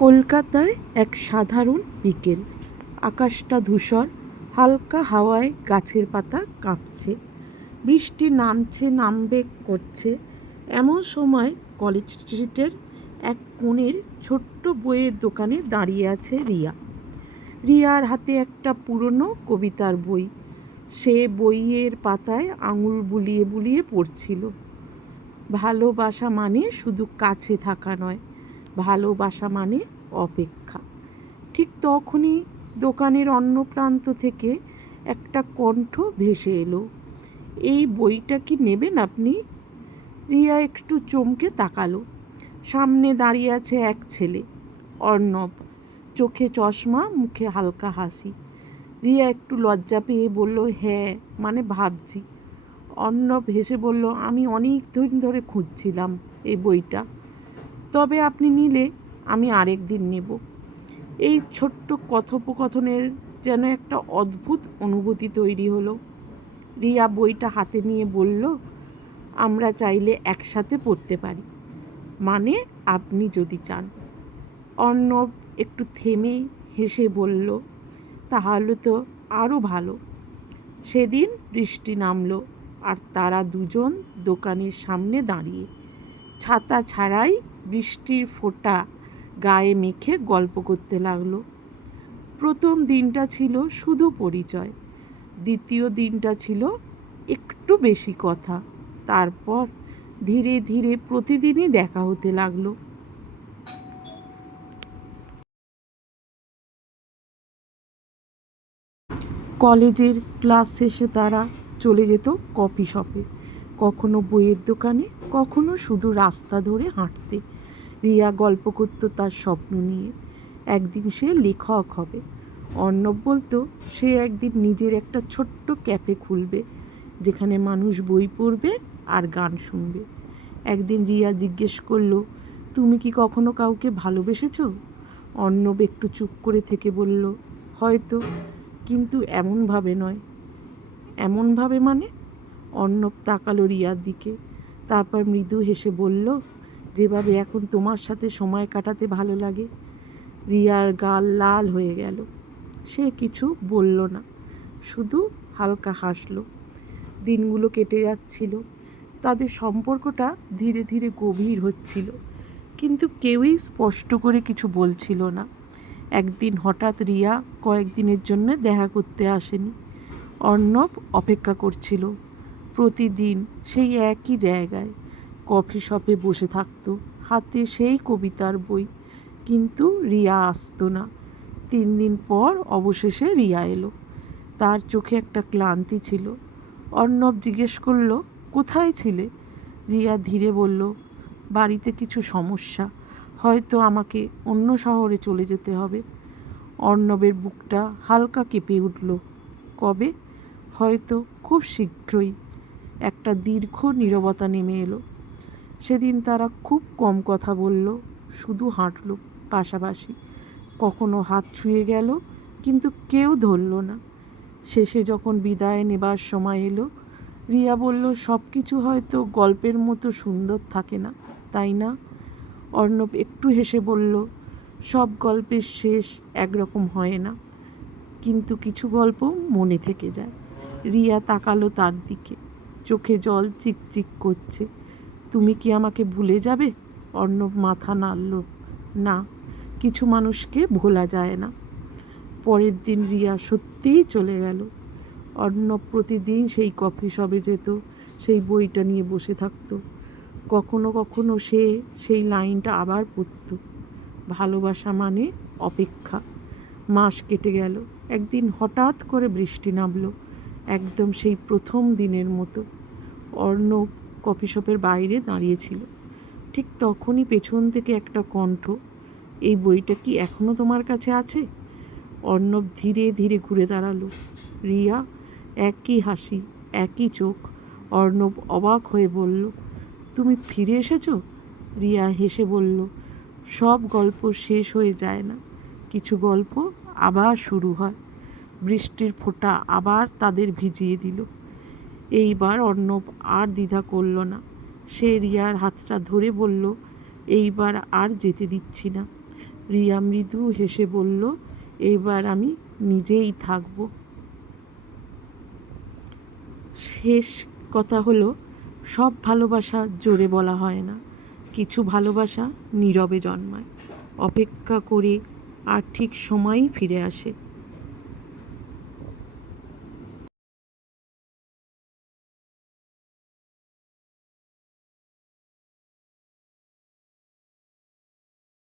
কলকাতায় এক সাধারণ বিকেল। আকাশটা ধূসর, হালকা হাওয়ায় গাছের পাতা কাঁপছে। বৃষ্টি নামবে করছে। এমন সময় কলেজ স্ট্রিটের এক কোণের ছোট্ট বইয়ের দোকানে দাঁড়িয়ে আছে রিয়া। রিয়ার হাতে একটা পুরনো কবিতার বই। সে বইয়ের পাতায় আঙুল বুলিয়ে বুলিয়ে পড়ছিল। ভালোবাসা মানে শুধু কাছে থাকা নয়, ভালোবাসা মানে অপেক্ষা। ঠিক তখনই দোকানের অন্য প্রান্ত থেকে একটা কণ্ঠ ভেসে এলো, এই বইটা কি নেবেন আপনি? রিয়া একটু চমকে তাকালো। সামনে দাঁড়িয়ে আছে এক ছেলে, অর্ণব। চোখে চশমা, মুখে হালকা হাসি। রিয়া একটু লজ্জা পেয়ে বলল, হ্যাঁ, মানে ভাবছি। অর্ণব হেসে বলল, আমি অনেক দিন ধরে খুঁজছিলাম এই বইটা, তবে আপনি নিলে আমি আরেক দিন নেব। এই ছোট্ট কথোপকথনের যেন একটা অদ্ভুত অনুভূতি তৈরি হলো। রিয়া বইটা হাতে নিয়ে বলল, আমরা চাইলে একসাথে পড়তে পারি, মানে আপনি যদি চান। অর্ণব একটু থেমে হেসে বলল, তাহলে তো আরও ভালো। সেদিন বৃষ্টি নামলো আর তারা দুজন দোকানের সামনে দাঁড়িয়ে ছাতা ছাড়াই বৃষ্টির ফোঁটা গায়ে মেখে গল্প করতে লাগলো। প্রথম দিনটা ছিল শুধু পরিচয়, দ্বিতীয় দিনটা ছিল একটু বেশি কথা, তারপর ধীরে ধীরে প্রতিদিনই দেখা হতে লাগলো। কলেজের ক্লাস শেষে তারা চলে যেত কফি শপে, কখনো বইয়ের দোকানে, কখনো শুধু রাস্তা ধরে হাঁটতে। রিয়া গল্প করত তার স্বপ্ন নিয়ে, একদিন সে লেখক হবে। অর্ণব বলতো সে একদিন নিজের একটা ছোট্ট ক্যাফে খুলবে, যেখানে মানুষ বই পড়বে আর গান শুনবে। একদিন রিয়া জিজ্ঞেস করলো, তুমি কি কখনো কাউকে ভালোবেসেছো? অর্ণব একটু চুপ করে থেকে বলল, হয়তো, কিন্তু এমনভাবে নয়। এমনভাবে মানে? অর্ণব তাকালো রিয়ার দিকে, তারপর মৃদু হেসে বলল, যেভাবে এখন তোমার সাথে সময় কাটাতে ভালো লাগে। রিয়ার গাল লাল হয়ে গেল। সে কিছু বলল না, শুধু হালকা হাসল। দিনগুলো কেটে যাচ্ছিল, তাদের সম্পর্কটা ধীরে ধীরে গভীর হচ্ছিল, কিন্তু কেউই স্পষ্ট করে কিছু বলছিল না। একদিন হঠাৎ রিয়া কয়েকদিনের জন্য দেখা করতে আসেনি। অর্ণব অপেক্ষা করছিল। প্রতিদিন সেই একই জায়গায় কফি শপে বসে থাকতো, হাতে সেই কবিতার বই, কিন্তু রিয়া আসতো না। 3 দিন পর অবশেষে রিয়া এলো। তার চোখে একটা ক্লান্তি ছিল। অর্ণব জিজ্ঞেস করলো, কোথায় ছিলে? রিয়া ধীরে বলল, বাড়িতে কিছু সমস্যা, হয়তো আমাকে অন্য শহরে চলে যেতে হবে। অর্ণবের বুকটা হালকা কেঁপে উঠল। কবে? হয়তো খুব শীঘ্রই। একটা দীর্ঘ নীরবতা নেমে এলো। সেদিন তারা খুব কম কথা বলল, শুধু হাঁটল পাশাপাশি। কখনো হাত ছুঁয়ে গেল, কিন্তু কেউ ধরল না। শেষে যখন বিদায় নেবার সময় এলো, রিয়া বলল, সব কিছু হয়তো গল্পের মতো সুন্দর থাকে না, তাই না? অর্ণব একটু হেসে বলল, সব গল্পের শেষ একরকম হয় না, কিন্তু কিছু গল্প মনে থেকে যায়। রিয়া তাকালো তার দিকে, চোখে জল চিকচিক করছে। তুমি কি আমাকে ভুলে যাবে? অর্ণব মাথা নাড়ল, না, কিছু মানুষকে ভোলা যায় না। পরের দিন রিয়া সত্যিই চলে গেল। অর্ণব প্রতিদিন সেই কফি শপে যেত, সেই বইটা নিয়ে বসে থাকতো। কখনো কখনো সে সেই লাইনটা আবার পড়ত, ভালোবাসা মানে অপেক্ষা। মাস কেটে গেল। একদিন হঠাৎ করে বৃষ্টি নামলো, একদম সেই প্রথম দিনের মতো। অর্ণব কফি শপের বাইরে দাঁড়িয়েছিল। ঠিক তখনই পেছন থেকে একটা কণ্ঠ, এই বইটা কি এখনো তোমার কাছে আছে? অর্ণব ধীরে ধীরে ঘুরে দাঁড়ালো। রিয়া, একই হাসি, একই চোখ। অর্ণব অবাক হয়ে বলল, তুমি ফিরে এসেছো? রিয়া হেসে বলল, সব গল্প শেষ হয়ে যায় না, কিছু গল্প আবার শুরু হয়। বৃষ্টির ফোঁটা আবার তাদের ভিজিয়ে দিল। এইবার অর্ণব আর দ্বিধা করল না। সে রিয়ার হাতটা ধরে বলল, এইবার আর যেতে দিচ্ছি না। রিয়া মৃদু হেসে বলল, এবার আমি নিজেই থাকব। শেষ কথা হলো, সব ভালোবাসা জোরে বলা হয় না, কিছু ভালোবাসা নীরবে জন্মায়, অপেক্ষা করে আর ঠিক সময়ই ফিরে আসে।